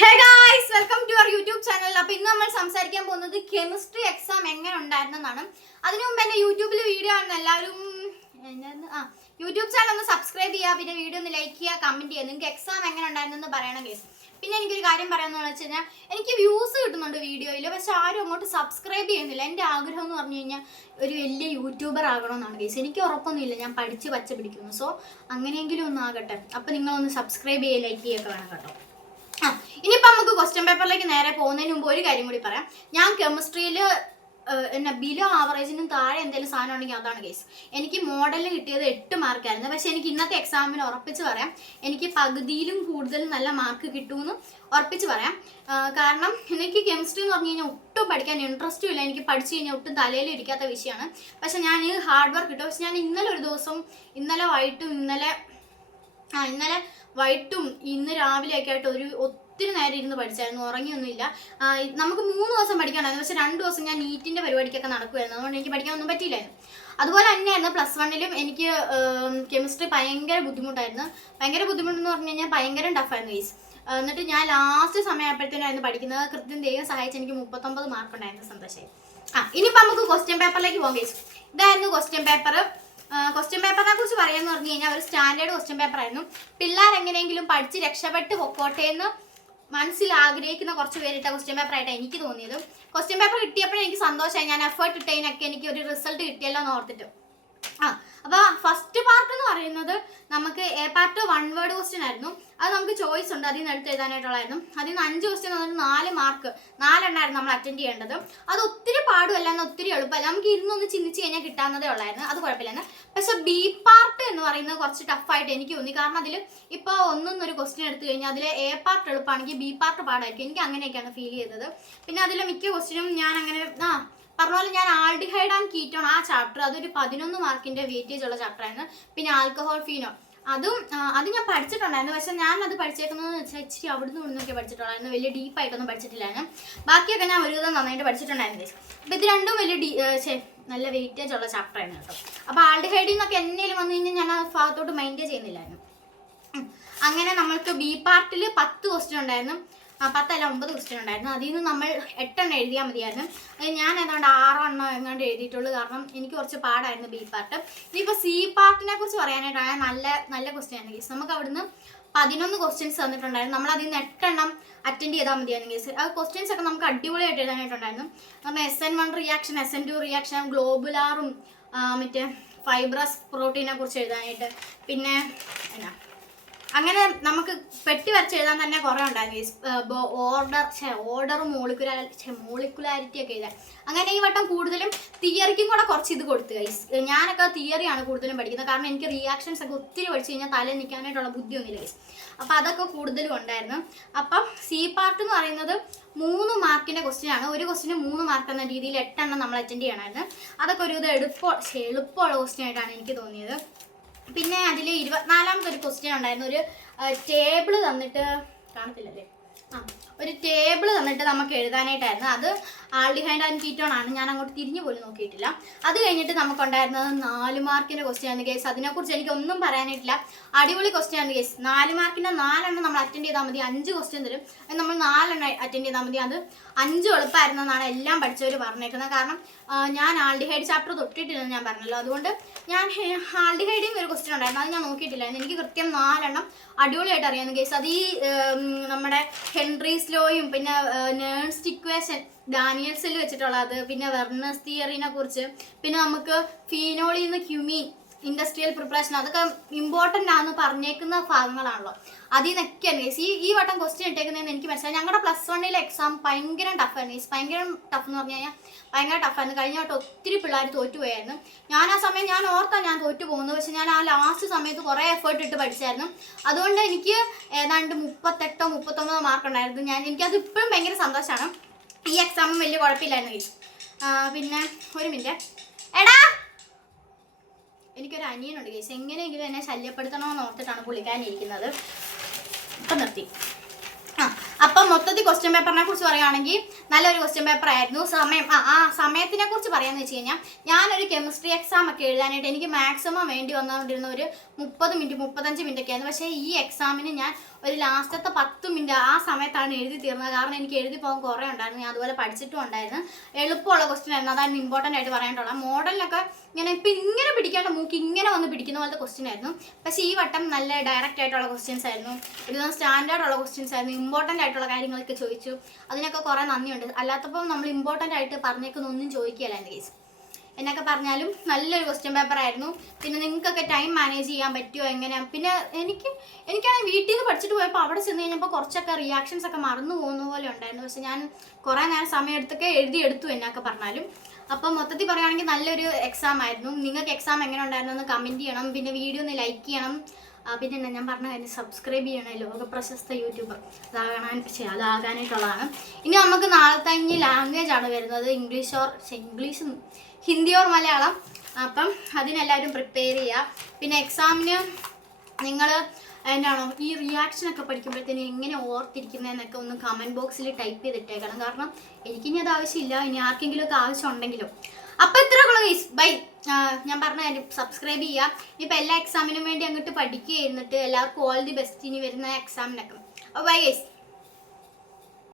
Hey guys, welcome to our YouTube channel. അപ്പോൾ ഇന്ന് നമ്മൾ സംസാരിക്കാൻ പോകുന്നത് കെമിസ്ട്രി എക്സാം എങ്ങനെ ഉണ്ടായിരുന്നെന്നാണ്. അതിനു മുമ്പ് എൻ്റെ യൂട്യൂബിൽ വീഡിയോ ആണ് എല്ലാവരും യൂട്യൂബ് ചാനൽ ഒന്ന് സബ്സ്ക്രൈബ് ചെയ്യുക, പിന്നെ വീഡിയോ ഒന്ന് ലൈക്ക് ചെയ്യുക, കമൻറ്റ് ചെയ്യുക. നിങ്ങൾക്ക് എക്സാം എങ്ങനെ ഉണ്ടായിരുന്നെന്ന് പറയണം ഗൈസ്. പിന്നെ എനിക്കൊരു കാര്യം പറയാമെന്ന് വെച്ച് കഴിഞ്ഞാൽ എനിക്ക് വ്യൂസ് കിട്ടുന്നുണ്ട് വീഡിയോയിൽ, പക്ഷെ ആരും അങ്ങോട്ട് സബ്സ്ക്രൈബ് ചെയ്യുന്നില്ല. എൻ്റെ ആഗ്രഹം എന്ന് പറഞ്ഞു കഴിഞ്ഞാൽ ഒരു വലിയ യൂട്യൂബർ ആകണമെന്നാണ് ഗൈസ്. എനിക്ക് ഉറപ്പൊന്നുമില്ല, ഞാൻ പഠിച്ച് പച്ച പിടിക്കുന്നു. സോ അങ്ങനെയെങ്കിലും ഒന്ന് ആകട്ടെ. അപ്പോൾ നിങ്ങളൊന്ന് സബ്സ്ക്രൈബ് ചെയ്യുക, ലൈക്ക് ചെയ്യുകയൊക്കെ വേണം കേട്ടോ. ഇനിയിപ്പോൾ നമുക്ക് ക്വസ്റ്റ്യൻ പേപ്പറിലേക്ക് നേരെ പോകുന്നതിന് മുമ്പ് ഒരു കാര്യം കൂടി പറയാം. ഞാൻ കെമിസ്ട്രിയിൽ എന്നെ ബിലോ ആവറേജിനും താഴെ എന്തെങ്കിലും സാധനം ഉണ്ടെങ്കിൽ അതാണ് കേസ്. എനിക്ക് മോഡലിന് കിട്ടിയത് 8 മാർക്കായിരുന്നു. പക്ഷെ എനിക്ക് ഇന്നത്തെ എക്സാമിന് ഉറപ്പിച്ച് പറയാം എനിക്ക് പകുതിയിലും കൂടുതലും നല്ല മാർക്ക് കിട്ടുമെന്ന് ഉറപ്പിച്ച് പറയാം. കാരണം എനിക്ക് കെമിസ്ട്രി എന്ന് പറഞ്ഞു കഴിഞ്ഞാൽ ഒട്ടും പഠിക്കാൻ ഇൻട്രസ്റ്റും ഇല്ല. എനിക്ക് പഠിച്ചു കഴിഞ്ഞാൽ ഒട്ടും തലയിൽ ഇരിക്കാത്ത വിഷയമാണ്. പക്ഷെ ഞാൻ ഈ ഹാർഡ് വർക്ക് കിട്ടും. പക്ഷെ ഞാൻ ഇന്നലെ ഒരു ദിവസം ഇന്നലെ വൈകിട്ടും ഇന്ന് രാവിലെയൊക്കെ ആയിട്ട് ഒത്തിരി നേരം ഇരുന്ന് പഠിച്ചായിരുന്നു. ഉറങ്ങിയൊന്നുമില്ല. നമുക്ക് 3 ദിവസം പഠിക്കാനായിരുന്നു, പക്ഷെ 2 ദിവസം ഞാൻ നീറ്റിൻ്റെ പരിപാടിക്കൊക്കെ നടക്കുമായിരുന്നു. അതുകൊണ്ട് എനിക്ക് പഠിക്കാനൊന്നും പറ്റിയില്ലായിരുന്നു. അതുപോലെ തന്നെയായിരുന്നു +1-ലും എനിക്ക് കെമിസ്ട്രി ഭയങ്കര ബുദ്ധിമുട്ടായിരുന്നു. ഭയങ്കര ബുദ്ധിമുട്ടെന്ന് പറഞ്ഞു കഴിഞ്ഞാൽ ഭയങ്കര ടഫായിരുന്നു ഗൈസ്. എന്നിട്ട് ഞാൻ ലാസ്റ്റ് സമയമായപ്പോഴത്തേനായിരുന്നു പഠിക്കുന്നത്. കൃത്യം ദൈവം സഹായിച്ച് എനിക്ക് 39 മാർക്ക് ഉണ്ടായിരുന്നു. സന്തോഷമായി. ഇനിയിപ്പോൾ നമുക്ക് ക്വസ്റ്റ്യൻ പേപ്പറിലേക്ക് പോകാം ഗൈസ്. ഇതായിരുന്നു ക്വസ്റ്റ്യൻ പേപ്പർ. ക്വസ്റ്റ്യൻ പേപ്പറിനെ കുറിച്ച് പറയാമെന്ന് പറഞ്ഞു കഴിഞ്ഞാൽ ഒരു സ്റ്റാൻഡേർഡ് ക്വസ്റ്റ്യൻ പേപ്പർ ആയിരുന്നു. പിള്ളേർ എങ്ങനെയെങ്കിലും പഠിച്ച് രക്ഷപ്പെട്ട് പൊക്കോട്ടെ എന്ന് മനസ്സിൽ ആഗ്രഹിക്കുന്ന കുറച്ച് പേരിട്ട ക്വസ്റ്റ്യൻ പേപ്പർ ആയിട്ടാണ് എനിക്ക് തോന്നിയത്. ക്വസ്റ്റ്യൻ പേപ്പർ കിട്ടിയപ്പോഴും എനിക്ക് സന്തോഷമായി. ഞാൻ എഫേർട്ട് ഇട്ടതിനൊക്കെ എനിക്ക് ഒരു റിസൾട്ട് കിട്ടിയല്ലോ എന്ന് ഓർത്തിട്ട്. അപ്പോൾ ഫസ്റ്റ് പാർട്ട് എന്ന് പറയുന്നത് നമുക്ക് എ പാർട്ട് 1 വേർഡ് ക്വസ്റ്റ്യൻ ആയിരുന്നു. അത് നമുക്ക് ചോയ്സ് ഉണ്ട്, അതിൽ നിന്ന് എടുത്ത് എഴുതാനായിട്ടുള്ളായിരുന്നു. അതിൽ നിന്ന് 5 ക്വസ്റ്റ്യൻ വന്നിട്ട് 4 മാർക്ക് 4 എണ്ണമായിരുന്നു നമ്മൾ അറ്റൻഡ് ചെയ്യേണ്ടത്. അത് ഒത്തിരി പാടുമല്ല, എന്നാൽ ഒത്തിരി എളുപ്പമല്ല. നമുക്ക് ഇരുന്നൊന്ന് ചിന്തിച്ച് കഴിഞ്ഞാൽ കിട്ടാവുന്നതേ ഉള്ളായിരുന്നു. അത് കുഴപ്പമില്ലായിരുന്നു. പക്ഷെ ബി പാർട്ട് എന്ന് പറയുന്നത് കുറച്ച് ടഫായിട്ട് എനിക്ക് തോന്നി. കാരണം അതിൽ ഇപ്പോൾ ഒന്നൊന്നൊരു ക്വസ്റ്റ്യൻ എടുത്തു കഴിഞ്ഞാൽ അതിൽ എ പാർട്ട് എളുപ്പമാണെങ്കിൽ ബി പാർട്ട് പാടായിരിക്കും. എനിക്ക് അങ്ങനെയൊക്കെയാണ് ഫീൽ ചെയ്തത്. പിന്നെ അതിൽ മിക്ക ക്വസ്റ്റ്യനും ഞാൻ അങ്ങനെ പറഞ്ഞ പോലെ ഞാൻ ആൽഡിഹൈഡ് ആൻഡ് കീറ്റോൺ ആ ചാപ്റ്റർ അതൊരു 11 മാർക്കിൻ്റെ വെയിറ്റേജ് ഉള്ള ചാപ്റ്ററായിരുന്നു. പിന്നെ ആൽക്കഹോൾ ഫീനോ അത് ഞാൻ പഠിച്ചിട്ടുണ്ടായിരുന്നു. പക്ഷെ ഞാൻ അത് പഠിച്ചേക്കുന്നതെന്ന് വെച്ചാൽ ഇച്ചിരി അവിടുന്ന് ഇവിടുന്നൊക്കെ പഠിച്ചിട്ടുണ്ടായിരുന്നു. വലിയ ഡീപ്പായിട്ടൊന്നും പഠിച്ചിട്ടില്ലായിരുന്നു. ബാക്കിയൊക്കെ ഞാൻ ഒരു വിധം നന്നായിട്ട് പഠിച്ചിട്ടുണ്ടായിരുന്നു. അപ്പോൾ ഇത് രണ്ടും നല്ല വെയിറ്റേജ് ഉള്ള ചാപ്റ്ററായിരുന്നു കേട്ടോ. അപ്പോൾ ആൽഡിഹൈഡിൽ നിന്നൊക്കെ എന്തെങ്കിലും വന്നു കഴിഞ്ഞാൽ ഞാൻ ആ ഭാഗത്തോട്ട് മൈൻഡ് ചെയ്യുന്നില്ലായിരുന്നു. അങ്ങനെ നമ്മൾക്ക് ബി പാർട്ടിൽ 10 ക്വസ്റ്റ്യൻ ഉണ്ടായിരുന്നു. 10 അല്ല 9 ക്വസ്റ്റ്യൻ ഉണ്ടായിരുന്നു. അതിൽ നിന്ന് നമ്മൾ 8 എണ്ണം എഴുതിയാൽ മതിയായിരുന്നു. ഞാൻ ഏതാണ്ട് 6 എണ്ണം എങ്ങാണ്ട് എഴുതിയിട്ടുള്ളൂ. കാരണം എനിക്ക് കുറച്ച് പാടായിരുന്നു ബി പാർട്ട്. ഇനിയിപ്പോൾ സി പാർട്ടിനെ കുറിച്ച് പറയാനായിട്ടാണ് നല്ല ക്വസ്റ്റ്യൻ ആണ് കേസ്. നമുക്ക് അവിടുന്ന് 11 ക്വസ്റ്റ്യൻസ് തന്നിട്ടുണ്ടായിരുന്നു. നമ്മൾ അതിൽ നിന്ന് 8 എണ്ണം അറ്റൻഡ് ചെയ്താൽ മതിയായിരുന്നു കേസ്. ആ ക്വസ്റ്റ്യൻസ് ഒക്കെ നമുക്ക് അടിപൊളിയായിട്ട് എഴുതാനായിട്ടുണ്ടായിരുന്നു. നമ്മൾ SN1 റിയാക്ഷൻ, SN2 റിയാക്ഷൻ, ഗ്ലോബുലാറും മറ്റേ ഫൈബ്രസ് പ്രോട്ടീനെ കുറിച്ച് എഴുതാനായിട്ട്, പിന്നെ അങ്ങനെ നമുക്ക് പെട്ടി വരച്ച് എഴുതാൻ തന്നെ കുറേ ഉണ്ടായിരുന്നു. ഓർഡർ മോളിക്കുലാരിറ്റി ഒക്കെ എഴുതാൻ. അങ്ങനെ ഈ വട്ടം കൂടുതലും തിയറിക്കും കൂടെ കുറച്ച് ഇത് കൊടുത്തു ഗൈസ്. ഞാനൊക്കെ തിയറിയാണ് കൂടുതലും പഠിക്കുന്നത്. കാരണം എനിക്ക് റിയാക്ഷൻസ് ഒക്കെ ഒത്തിരി പഠിച്ചു കഴിഞ്ഞാൽ തലയിൽ നിൽക്കാനായിട്ടുള്ള ബുദ്ധിയൊന്നുമില്ല ഗൈസ്. അപ്പോൾ അതൊക്കെ കൂടുതലും ഉണ്ടായിരുന്നു. അപ്പം സി പാർട്ട് എന്ന് പറയുന്നത് 3 മാർക്കിൻ്റെ ക്വസ്റ്റ്യൻ ആണ്. ഒരു ക്വസ്റ്റിന് 3 മാർക്ക് എന്ന രീതിയിൽ 8 എണ്ണം നമ്മൾ അറ്റൻഡ് ചെയ്യണമായിരുന്നു. അതൊക്കെ ഒരു ഇത് എളുപ്പമുള്ള ക്വസ്റ്റ്യൻ ആയിട്ടാണ് എനിക്ക് തോന്നിയത്. പിന്നെ അതിൽ 24ാമത്തെ ഒരു ക്വസ്റ്റ്യൻ ഉണ്ടായിരുന്നു. ഒരു ടേബിൾ തന്നിട്ട് കാണത്തില്ലല്ലേ, ഒരു ടേബിൾ തന്നിട്ട് നമുക്ക് എഴുതാനായിട്ടായിരുന്നു. അത് ആൽഡിഹൈഡ് ആൻഡ് കീറ്റോൺ ആണ്. ഞാൻ അങ്ങോട്ട് തിരിഞ്ഞു പോലും നോക്കിയിട്ടില്ല. അത് കഴിഞ്ഞിട്ട് നമുക്കുണ്ടായിരുന്നത് 4 മാർക്കിൻ്റെ ക്വസ്റ്റ്യൻ ആണ് കേസ്. അതിനെക്കുറിച്ച് എനിക്കൊന്നും പറയാനായിട്ടില്ല. അടിപൊളി ക്വസ്റ്റ്യൻ ആണ് കേസ്. 4 മാർക്കിൻ്റെ 4 എണ്ണം നമ്മൾ അറ്റൻഡ് ചെയ്താൽ മതി. 5 ക്വസ്റ്റ്യൻ തരും. നമ്മൾ 4 എണ്ണം അറ്റൻഡ് ചെയ്താൽ മതി. അത് 5 എളുപ്പമായിരുന്നു എന്നാണ് എല്ലാം പഠിച്ചവർ പറഞ്ഞേക്കുന്നത്. കാരണം ഞാൻ ആൽഡിഹൈഡ് ചാപ്റ്റർ തൊട്ടിട്ടില്ലെന്ന് ഞാൻ പറഞ്ഞല്ലോ. അതുകൊണ്ട് ഞാൻ ആൽഡിഹൈഡിൽ നിന്ന് ഒരു ക്വസ്റ്റ്യൻ ഉണ്ടായിരുന്നു. അത് ഞാൻ നോക്കിയിട്ടില്ലായിരുന്നു. എനിക്ക് കൃത്യം 4 എണ്ണം അടിപൊളിയായിട്ട് അറിയാവുന്ന കേസ്. അത് ഈ നമ്മുടെ ഹെൻറീസ് ലോയും പിന്നെ നേഴ്സ്റ്റ് ഇക്വേഷൻ ഡാനിയൽസിൽ വെച്ചിട്ടുള്ളത്, പിന്നെ വെർണേഴ്സ് തിയറിനെ കുറിച്ച്, പിന്നെ നമുക്ക് ഫീനോളിൽ നിന്ന് ക്യുമീൻ ഇൻഡസ്ട്രിയൽ പ്രിപ്പറേഷൻ, അതൊക്കെ ഇമ്പോർട്ടൻ്റ് ആണെന്ന് പറഞ്ഞേക്കുന്ന ഭാഗങ്ങളാണല്ലോ. അതിൽ നിന്നൊക്കെയാണ് കേസ് ഈ വട്ടം ക്വസ്റ്റ്യൻ ഇട്ടേക്കുന്നതെന്ന് എനിക്ക് മനസ്സിലായി. ഞങ്ങളുടെ +1-ലെ എക്സാം ഭയങ്കര ടഫായിരുന്നു കേസ്. ഭയങ്കര ടഫ് എന്ന് പറഞ്ഞു കഴിഞ്ഞാൽ ഭയങ്കര ടഫായിരുന്നു. കഴിഞ്ഞ വട്ടം ഒത്തിരി പിള്ളേർ തോറ്റുപോയായിരുന്നു. ഞാൻ ആ സമയം ഞാൻ തോറ്റു പോകുന്നു. പക്ഷെ ഞാൻ ആ ലാസ്റ്റ് സമയത്ത് കുറേ എഫേർട്ട് ഇട്ട് പഠിച്ചായിരുന്നു. അതുകൊണ്ട് എനിക്ക് ഏതാണ്ട് 38 39 മാർക്ക് ഉണ്ടായിരുന്നു. എനിക്കത് ഇപ്പോഴും ഭയങ്കര സന്തോഷമാണ്. ഈ എക്സാമും വലിയ കുഴപ്പമില്ലായിരുന്നു കേസ്. പിന്നെ ഒരു മിനിറ്റ്, എനിക്കൊരു അനിയനുണ്ട് കേസ്. എങ്ങനെയെങ്കിലും എന്നെ ശല്യപ്പെടുത്തണമെന്ന് ഓർത്തിട്ടാണ് പുള്ളിക്കാനിരിക്കുന്നത്. അപ്പം നിർത്തി. അപ്പം മൊത്തത്തിൽ ക്വസ്റ്റ്യൻ പേപ്പറിനെ കുറിച്ച് പറയുകയാണെങ്കിൽ നല്ലൊരു ക്വസ്റ്റ്യൻ പേപ്പർ ആയിരുന്നു. സമയത്തിനെ കുറിച്ച് പറയാന്ന് വെച്ച് കഴിഞ്ഞാൽ ഞാനൊരു കെമിസ്ട്രി എക്സാം ഒക്കെ എഴുതാനായിട്ട് എനിക്ക് മാക്സിമം വേണ്ടി വന്നുകൊണ്ടിരുന്ന ഒരു 35 മിനിറ്റ് ഒക്കെ ആയിരുന്നു. പക്ഷേ ഈ എക്സാമിന് ഞാൻ ഒരു ലാസ്റ്റത്തെ 10 മിനിറ്റ് ആ സമയത്താണ് എഴുതി തീർന്നത്. കാരണം എനിക്ക് എഴുതി പോകാൻ കുറേ ഉണ്ടായിരുന്നു. ഞാൻ അതുപോലെ പഠിച്ചിട്ടും ഉണ്ടായിരുന്നു. എളുപ്പമുള്ള ക്വസ്റ്റ്യൻ ആയിരുന്നു. അതാണ് ഇമ്പോർട്ടൻ്റ് ആയിട്ട് പറയാനുള്ള. മോഡലിനൊക്കെ ഇങ്ങനെ പിടിക്കേണ്ട മൂക്ക് ഇങ്ങനെ വന്ന് പിടിക്കുന്ന പോലത്തെ ക്വസ്റ്റ്യൻ ആയിരുന്നു. പക്ഷേ ഈ വട്ടം നല്ല ഡയറക്റ്റ് ആയിട്ടുള്ള ക്വസ്റ്റ്യൻസ് ആയിരുന്നു. ഒരുവിധം സ്റ്റാൻഡേർഡ് ഉള്ള ക്വസ്റ്റ്യൻസ് ആയിരുന്നു. ഇമ്പോർട്ടൻ്റ് ആയിട്ടുള്ള കാര്യങ്ങളൊക്കെ ചോദിച്ചു. അതിനൊക്കെ കുറേ നന്ദിയുണ്ട്. അല്ലാത്തപ്പോൾ നമ്മൾ ഇമ്പോർട്ടൻ്റ് ആയിട്ട് പറഞ്ഞേക്കുന്ന ഒന്നും ചോദിക്കുകയല്ലായിരുന്നു കേസ്. എന്നൊക്കെ പറഞ്ഞാലും നല്ലൊരു ക്വസ്റ്റ്യൻ പേപ്പർ ആയിരുന്നു. പിന്നെ നിങ്ങൾക്കൊക്കെ ടൈം മാനേജ് ചെയ്യാൻ പറ്റുമോ എങ്ങനെയാണ്? പിന്നെ എനിക്കാണെങ്കിൽ വീട്ടിൽ നിന്ന് പഠിച്ചിട്ട് പോയപ്പോൾ അവിടെ ചെന്ന് കഴിഞ്ഞപ്പോൾ കുറച്ചൊക്കെ റിയാക്ഷൻസ് ഒക്കെ മറന്നു പോകുന്ന പോലെ ഉണ്ടായിരുന്നു. പക്ഷെ ഞാൻ കുറേ നേരം സമയം എടുത്തൊക്കെ എഴുതിയെടുത്തു എന്നൊക്കെ പറഞ്ഞാലും. അപ്പം മൊത്തത്തിൽ പറയുകയാണെങ്കിൽ നല്ലൊരു എക്സാം ആയിരുന്നു. നിങ്ങൾക്ക് എക്സാം എങ്ങനെ ഉണ്ടായിരുന്നു എന്ന് കമൻറ്റ് ചെയ്യണം. പിന്നെ വീഡിയോ ഒന്ന് ലൈക്ക് ചെയ്യണം. പിന്നെ ഞാൻ പറഞ്ഞ കാര്യം സബ്സ്ക്രൈബ് ചെയ്യണം. ലോക പ്രശസ്ത യൂട്യൂബർ അതാകാനായിട്ടുള്ളതാണ്. ഇനി നമുക്ക് നാളത്തെ ലാംഗ്വേജ് ആണ് വരുന്നത്. English Hindi or Malayalam. അപ്പം അതിനെല്ലാവരും പ്രിപ്പയർ ചെയ്യുക. പിന്നെ എക്സാമിന് നിങ്ങൾ എന്താണോ ഈ റിയാക്ഷനൊക്കെ പഠിക്കുമ്പോഴത്തേന് എങ്ങനെ ഓർത്തിരിക്കുന്നതെന്നൊക്കെ ഒന്ന് കമൻറ്റ് ബോക്സിൽ ടൈപ്പ് ചെയ്തിട്ടേക്കണം. കാരണം എനിക്കിനി അത് ആവശ്യമില്ല. ഇനി ആർക്കെങ്കിലും ഒക്കെ ആവശ്യം ഉണ്ടെങ്കിലും. അപ്പോൾ ഇത്രയുള്ള ഗൈസ്, ബൈ. ഞാൻ പറഞ്ഞ കാര്യം സബ്സ്ക്രൈബ് ചെയ്യുക. ഇനിയിപ്പോൾ എല്ലാ എക്സാമിനും വേണ്ടി അങ്ങോട്ട് പഠിക്കുക. ഇരുന്നിട്ട് എല്ലാവർക്കും ഓൾ ദി ബെസ്റ്റ് ഇനി വരുന്ന എക്സാമിനൊക്കെ. അപ്പോൾ ബൈ ഗൈസ്.